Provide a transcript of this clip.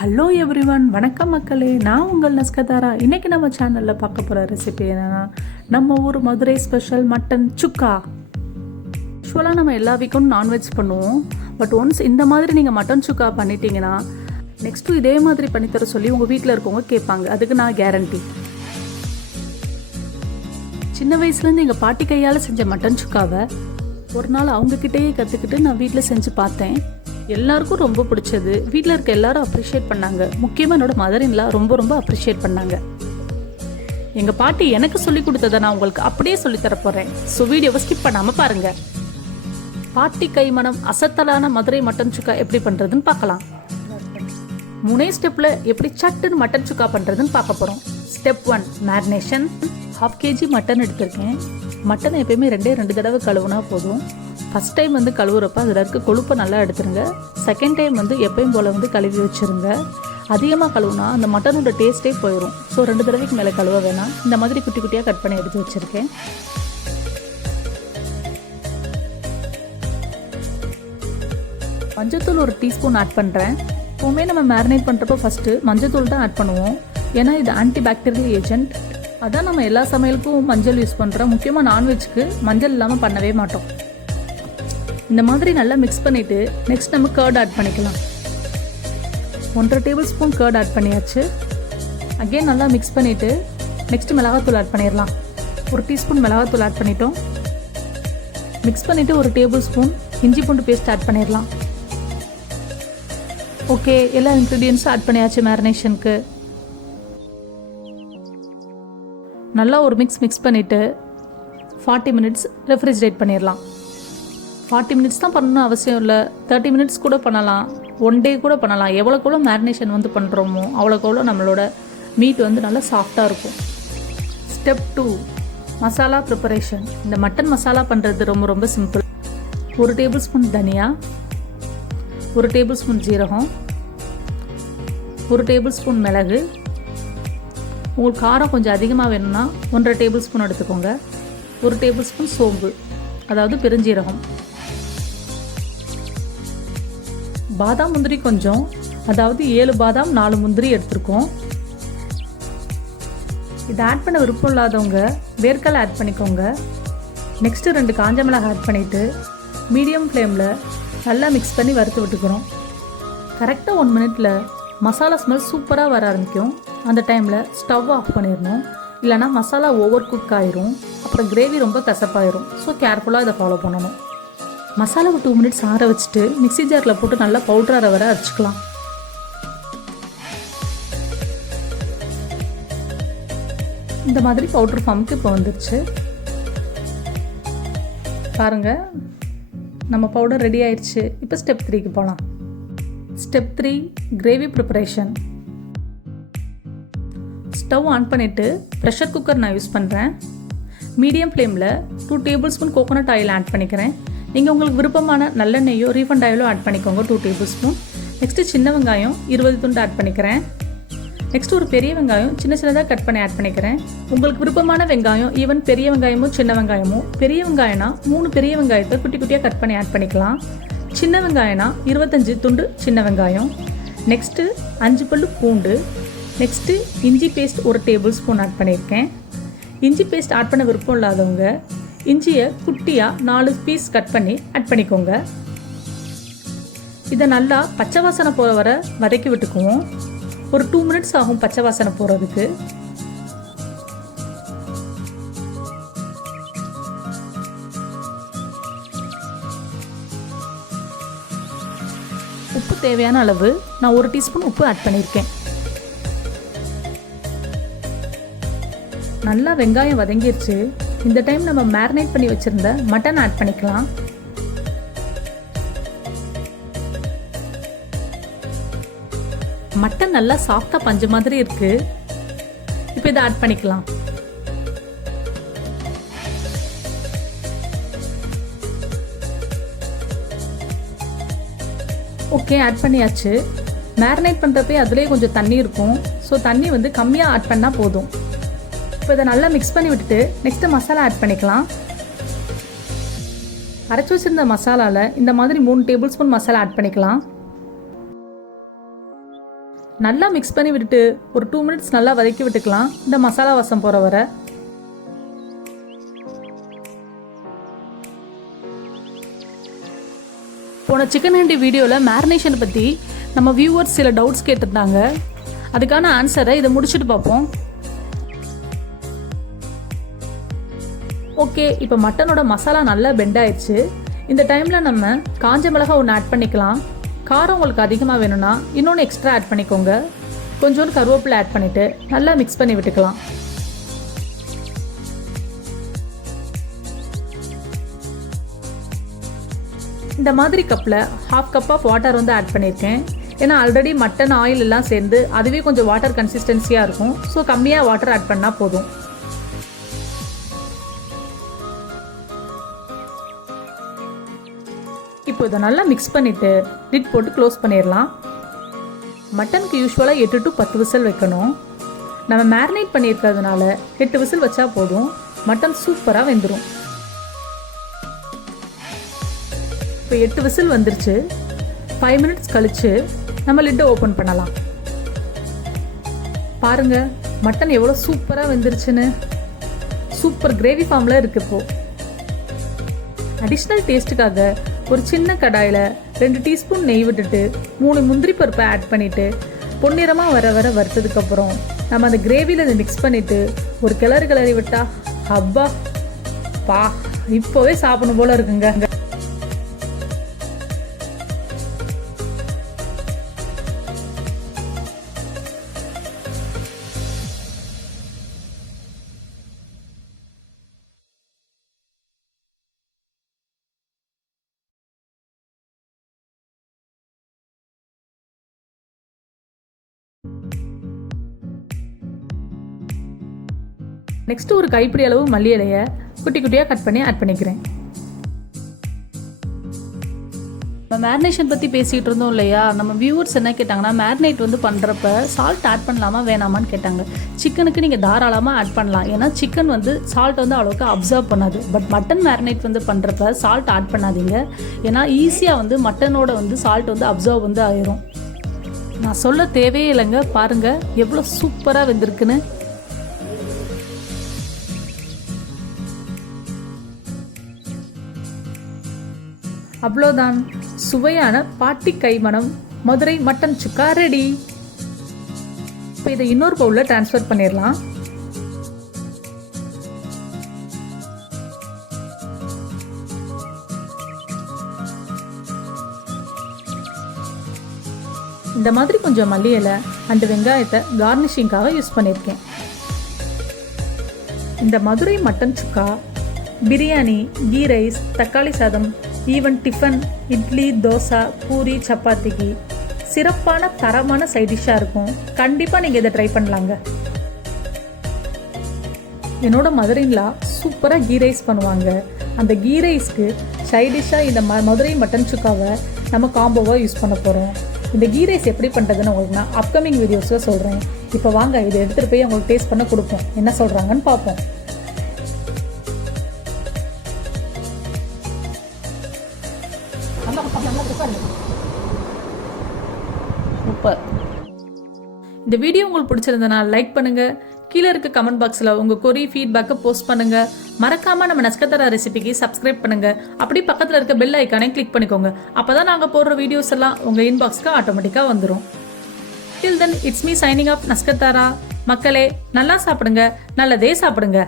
Hello everyone, வணக்கம் மக்களே. நான் உங்கள் நஸ்கதாரா. இன்றைக்கி நம்ம சேனலில் பார்க்க போகிற ரெசிபி என்னென்னா, நம்ம ஊர் மதுரை ஸ்பெஷல் மட்டன் சுக்கா. யூஸ்வலாக நம்ம எல்லா வீக்கும் நான்வெஜ் பண்ணுவோம். பட் ஒன்ஸ் இந்த மாதிரி நீங்கள் மட்டன் சுக்கா பண்ணிட்டீங்கன்னா நெக்ஸ்ட்டு இதே மாதிரி பண்ணித்தர சொல்லி உங்கள் வீட்டில் இருக்கவங்க கேட்பாங்க. அதுக்கு நான் கேரண்டி. சின்ன வயசுலேருந்து எங்கள் பாட்டி கையால் செஞ்ச மட்டன் சுக்காவை ஒரு நாள் அவங்கக்கிட்டேயே கற்றுக்கிட்டு நான் வீட்டில் செஞ்சு பார்த்தேன். எல்லாருக்கும் ரொம்ப பிடிச்சது. வீட்டில் இருக்க எல்லாரும் அப்ரிஷியேட் பண்ணாங்க. முக்கியமாக என்னோட மதர்-இன்-லா ரொம்ப அப்ரிஷியேட் பண்ணாங்க. எங்கள் பாட்டி எனக்கு சொல்லி கொடுத்ததை நான் உங்களுக்கு அப்படியே சொல்லித்தர போகிறேன். ஸோ வீடியோவை ஸ்கிப் பண்ணாமல் பாருங்கள். பாட்டி கைமனம் அசத்தலான மதுரை மட்டன் சுக்கா எப்படி பண்ணுறதுன்னு பார்க்கலாம். 3 ஸ்டெப்பில் எப்படி சட்டுன்னு மட்டன் சுக்கா பண்ணுறதுன்னு பார்க்க போகிறோம். Step 1 marination. 1/2 kg மட்டன் எடுத்திருக்கேன். மட்டன் எப்பயுமே 2 தடவை கழுவுனா போதும். ஃபஸ்ட் டைம் கழுவுறப்ப அதில் இருக்க கொழுப்பை நல்லா எடுத்துருங்க. செகண்ட் டைம் எப்பயும் போல் கழுவி வச்சுருங்க. அதிகமாக கழுவுனா அந்த மட்டனோட டேஸ்ட்டே போயிடும். ஸோ 2 தடவைக்கு மேலே கழுவ வேணாம். இந்த மாதிரி குட்டி குட்டியாக கட் பண்ணி எடுத்து வச்சுருக்கேன். மஞ்சத்தூள் 1 டீஸ்பூன் ஆட் பண்ணுறேன். எப்போவுமே நம்ம மேரினேட் பண்ணுறப்போ ஃபஸ்ட்டு மஞ்சத்தூள் தான் ஆட் பண்ணுவோம். ஏன்னா இது ஆன்டி பாக்டீரியல் ஏஜென்ட். அதான் நம்ம எல்லா சமையலுக்கும் மஞ்சள் யூஸ் பண்ணுறோம். முக்கியமாக நான்வெஜ்க்கு மஞ்சள் இல்லாமல் பண்ணவே மாட்டோம். இந்த மாதிரி நல்லா மிக்ஸ் பண்ணிவிட்டு நெக்ஸ்ட் நம்ம கர்ட் ஆட் பண்ணிக்கலாம். 1.5 டேபிள் ஸ்பூன் கர்ட் ஆட் பண்ணியாச்சு. அகெயின் நல்லா மிக்ஸ் பண்ணிவிட்டு நெக்ஸ்ட்டு மிளகாத்தூள் ஆட் பண்ணிடலாம். 1 டீஸ்பூன் மிளகாத்தூள் ஆட் பண்ணிட்டோம். மிக்ஸ் பண்ணிவிட்டு 1 டேபிள் ஸ்பூன் இஞ்சி பூண்டு பேஸ்ட் ஆட் பண்ணிடலாம். ஓகே, எல்லா இன்க்ரீடியன்ஸும் ஆட் பண்ணியாச்சு. மேரினேஷனுக்கு நல்லா ஒரு மிக்ஸ் பண்ணிவிட்டு 40 மினிட்ஸ் ரெஃப்ரிஜரேட் பண்ணிடலாம். 40 மினிட்ஸ் தான் பண்ணணும்னு அவசியம் இல்லை. 30 மினிட்ஸ் கூட பண்ணலாம். 1 டே கூட பண்ணலாம். எவ்வளோக்கெவ்வளோ மேரினேஷன் பண்ணுறோமோ அவ்வளோக்கெவ்வளோ நம்மளோட மீட் நல்லா சாஃப்டாக இருக்கும். Step 2 masala preparation. இந்த மட்டன் மசாலா பண்ணுறது ரொம்ப சிம்பிள். 1 டேபிள் ஸ்பூன் தனியா, 1 டேபிள் ஸ்பூன் ஜீரகம், 1 டேபிள் ஸ்பூன் மிளகு. உங்களுக்கு காரம் கொஞ்சம் அதிகமாக வேணும்னா 1.5 டேபிள் ஸ்பூன் எடுத்துக்கோங்க. 1 டேபிள் ஸ்பூன் சோம்பு, அதாவது பெருஞ்சீரகம். பாதாம் முந்திரி கொஞ்சம், அதாவது 7 பாதாம் 4 முந்திரி எடுத்துருக்கோம். இதை ஆட் பண்ண விருப்பம் இல்லாதவங்க வேர்க்கடலை ஆட் பண்ணிக்கோங்க. நெக்ஸ்ட்டு 2 காஞ்ச மிளகாய் ஆட் பண்ணிவிட்டு மீடியம் ஃப்ளேமில் நல்லா மிக்ஸ் பண்ணி வறுத்து விட்டுக்கிறோம். கரெக்டாக 1 மினிட்ல மசாலா ஸ்மெல் சூப்பராக வர ஆரம்பிக்கும். அந்த டைமில் ஸ்டவ் ஆஃப் பண்ணிடணும். இல்லைனா மசாலா ஓவர் குக் ஆயிரும். அப்புறம் கிரேவி ரொம்ப கசப்பாயிரும். ஸோ கேர்ஃபுல்லாக இதை ஃபாலோ பண்ணணும். மசாலாவை 2 மினிட்ஸ் ஆற வச்சுட்டு மிக்ஸி ஜாரில் போட்டு நல்லா பவுடராக வர அரைச்சிக்கலாம். இந்த மாதிரி பவுடர் ஃபார்முக்கு இப்போ வந்துருச்சு. பாருங்கள், நம்ம பவுடர் ரெடி ஆயிடுச்சு. இப்போ ஸ்டெப் 3க்கு போகலாம். Step 3 gravy preparation. Stove on பண்ணிவிட்டு ப்ரெஷர் குக்கர் நான் யூஸ் பண்ணுறேன். மீடியம் ஃப்ளேமில் 2 tablespoon coconut oil add பண்ணிக்கிறேன். நீங்கள் உங்களுக்கு விருப்பமான நல்லெண்ணெயோ ரீஃபண்ட் ஆயிலோ ஆட் பண்ணிக்கோங்க. 2 டேபிள் ஸ்பூன். நெக்ஸ்ட்டு சின்ன வெங்காயம் 20 துண்டு ஆட் பண்ணிக்கிறேன். நெக்ஸ்ட்டு ஒரு பெரிய வெங்காயம் சின்னதாக கட் பண்ணி ஆட் பண்ணிக்கிறேன். உங்களுக்கு விருப்பமான வெங்காயம், ஈவன் பெரிய வெங்காயமோ சின்ன வெங்காயமோ. பெரிய வெங்காயம்னா 3 பெரிய வெங்காயத்தை குட்டி குட்டியாக கட் பண்ணி ஆட் பண்ணிக்கலாம். சின்ன வெங்காயம்னா 25 துண்டு சின்ன வெங்காயம். நெக்ஸ்ட்டு 5 பல்லு பூண்டு. நெக்ஸ்ட்டு இஞ்சி பேஸ்ட் 1 டேபிள் ஸ்பூன் ஆட் பண்ணியிருக்கேன். இஞ்சி பேஸ்ட் ஆட் பண்ண விருப்பம் இல்லாதவங்க இஞ்சியை குட்டியாக 4 பீஸ் கட் பண்ணி ஆட் பண்ணிக்கோங்க. இதை நல்லா பச்சை வாசனை போகிற வர வதக்கி விட்டுக்குவோம். ஒரு 2 மினிட்ஸ் ஆகும் பச்சை வாசனை போகிறதுக்கு. உப்பு தேவையான அளவு நான் 1 டீஸ்பூன் உப்பு ஆட் பண்ணியிருக்கேன். நல்லா வெங்காயம் வதங்கிருச்சு. இந்த டைம் நம்ம மேரினேட் பண்ணி வச்சுருந்த மட்டன் ஆட் பண்ணிக்கலாம். மட்டன் நல்லா சாஃப்டாக பஞ்சு மாதிரி இருக்கு. இப்போ இதை ஆட் பண்ணிக்கலாம். ஓகே, ஆட் பண்ணியாச்சு. மேரினேட் பண்ணுறப்பே அதுலேயே கொஞ்சம் தண்ணி இருக்கும். ஸோ தண்ணி கம்மியாக ஆட் பண்ணால் போதும். இப்போ இதை நல்லா மிக்ஸ் பண்ணி விட்டுட்டு நெக்ஸ்ட்டு மசாலா ஆட் பண்ணிக்கலாம். அரைச்சி வச்சுருந்த மசாலாவில் இந்த மாதிரி 3 டேபிள் ஸ்பூன் மசாலா ஆட் பண்ணிக்கலாம். நல்லா மிக்ஸ் பண்ணி விட்டுட்டு ஒரு 2 மினிட்ஸ் நல்லா வதக்கி விட்டுக்கலாம். இந்த மசாலா வாசம் போகிற வரை. போன சிக்கன் ஹேண்டி வீடியோவில் மேரினேஷன் பற்றி நம்ம வியூவர்ஸ் சில டவுட்ஸ் கேட்டிருந்தாங்க. அதுக்கான ஆன்சரை இதை முடிச்சுட்டு பார்ப்போம். ஓகே, இப்போ மட்டனோட மசாலா நல்லா பெண்ட் ஆயிடுச்சு. இந்த டைமில் நம்ம காஞ்ச மிளகாய் ஒன்று ஆட் பண்ணிக்கலாம். காரம் உங்களுக்கு அதிகமாக வேணும்னா இன்னொன்று எக்ஸ்ட்ரா ஆட் பண்ணிக்கோங்க. கொஞ்சோண்டு கருவேப்பிலை ஆட் பண்ணிவிட்டு நல்லா மிக்ஸ் பண்ணி விட்டுக்கலாம். இந்த மாதிரி கப்பில் 1/2 கப் ஆஃப் வாட்டர் வந்து ஆட் பண்ணியிருக்கேன். ஏன்னா ஆல்ரெடி மட்டன் ஆயில் எல்லாம் சேர்ந்து அதுவே கொஞ்சம் வாட்டர் கன்சிஸ்டன்சியாக இருக்கும். ஸோ கம்மியாக வாட்டர் ஆட் பண்ணால் போதும். இப்போ இதை நல்லா மிக்ஸ் பண்ணிவிட்டு லிட் போட்டு க்ளோஸ் பண்ணிடலாம். மட்டனுக்கு யூஸ்வலாக 8 to 10 விசில் வைக்கணும். நம்ம மேரினேட் பண்ணியிருக்கிறதுனால 8 விசில் வச்சா போதும். மட்டன் சூப்பராக வெந்துடும். இப்போ 8 விசில் வந்துருச்சு. 5 மினிட்ஸ் கழித்து நம்ம லிட்டை ஓப்பன் பண்ணலாம். பாருங்கள் மட்டன் எவ்வளோ சூப்பராக வெந்துருச்சுன்னு. சூப்பர் கிரேவி ஃபார்மில் இருக்குது. இப்போது அடிஷ்னல் டேஸ்ட்டுக்காக ஒரு சின்ன கடாயில் 2 டீஸ்பூன் நெய் விட்டுட்டு 3 முந்திரி பருப்பை ஆட் பண்ணிவிட்டு பொன்னிறமாக வர வறுத்ததுக்கப்புறம் நம்ம அந்த கிரேவியில் அதை மிக்ஸ் பண்ணிவிட்டு ஒரு கிளறி விட்டா அப்பா பா இப்போவே சாப்பிடணும் போல இருக்குங்க. நெக்ஸ்ட்டு ஒரு கைப்பிடி அளவு மல்லி இலையை குட்டி குட்டியாக கட் பண்ணி ஆட் பண்ணிக்கிறேன். நம்ம மேரினேஷன் பற்றி பேசிகிட்டு இருந்தோம் இல்லையா, நம்ம வியூவர்ஸ் என்ன கேட்டாங்கன்னா மேரினேட் வந்து பண்ணுறப்ப சால்ட் ஆட் பண்ணலாமா வேணாமான்னு கேட்டாங்க. சிக்கனுக்கு நீங்கள் தாராளமாக ஆட் பண்ணலாம். ஏன்னா சிக்கன் வந்து சால்ட் வந்து அவ்வளோக்கு அப்சர்வ் பண்ணாது. பட் மட்டன் மேரினேட் வந்து பண்ணுறப்ப சால்ட் ஆட் பண்ணாதீங்க. ஏன்னா ஈஸியாக வந்து மட்டனோட வந்து சால்ட் வந்து அப்சர்வ் வந்து ஆயிரும். நான் சொல்ல தேவையே இல்லைங்க. பாருங்கள் எவ்வளோ சூப்பராக வெந்திருக்குன்னு. அவ்வளோதான், சுவையான பாட்டி கைமணம் மதுரை மட்டன் சுக்கா ரெடி. இப்போ இதை இன்னொரு பவுலில் ட்ரான்ஸ்ஃபர் பண்ணிடலாம். இந்த மாதிரி கொஞ்சம் மல்லி இலை அண்டு வெங்காயத்தை கார்னிஷிங்காக யூஸ் பண்ணியிருக்கேன். இந்த மதுரை மட்டன் சுக்கா பிரியாணி, கீ ரைஸ், தக்காளி சாதம், ஈவன் டிஃபன், இட்லி, தோசை, பூரி, சப்பாத்திக்கு சிறப்பான தரமான சைட் டிஷ்ஷாக இருக்கும். கண்டிப்பாக நீங்கள் இதை ட்ரை பண்ணலாங்க. என்னோட மதுரைங்களா சூப்பராக கீ ரைஸ் பண்ணுவாங்க. அந்த கீ ரைஸ்க்கு சைட் டிஷ்ஷாக இந்த மதுரை மட்டன் சுக்காவை நம்ம காம்போவாக யூஸ் பண்ண போகிறோம். இந்த கீ ரைஸ் எப்படி பண்ணுறதுன்னு உங்களுக்கு நான் அப்கமிங் வீடியோஸில் சொல்கிறேன். இப்போ வாங்க இதை எடுத்துகிட்டு போய் உங்களுக்கு டேஸ்ட் பண்ண கொடுப்போம். என்ன சொல்கிறாங்கன்னு பார்ப்போம். சூப்பர். இந்த வீடியோ உங்களுக்கு பிடிச்சிருந்தனா லைக் பண்ணுங்கள். கீழே இருக்க கமெண்ட் பாக்ஸில் உங்கள் கொரி ஃபீட்பேக்கை போஸ்ட் பண்ணுங்கள். மறக்காமல் நம்ம நஸ்கத்தாரா ரெசிபிக்கு சப்ஸ்கிரைப் பண்ணுங்கள். அப்படி பக்கத்தில் இருக்க பெல் ஐக்கானே கிளிக் பண்ணிக்கோங்க. அப்போ தான் நாங்கள் போடுற வீடியோஸ் எல்லாம் உங்கள் இன்பாக்ஸ்க்கு ஆட்டோமேட்டிக்காக வந்துடும். Till then it's me signing off நஸ்கத்தாரா. மக்களே நல்லா சாப்பிடுங்க, நல்லதே சாப்பிடுங்க.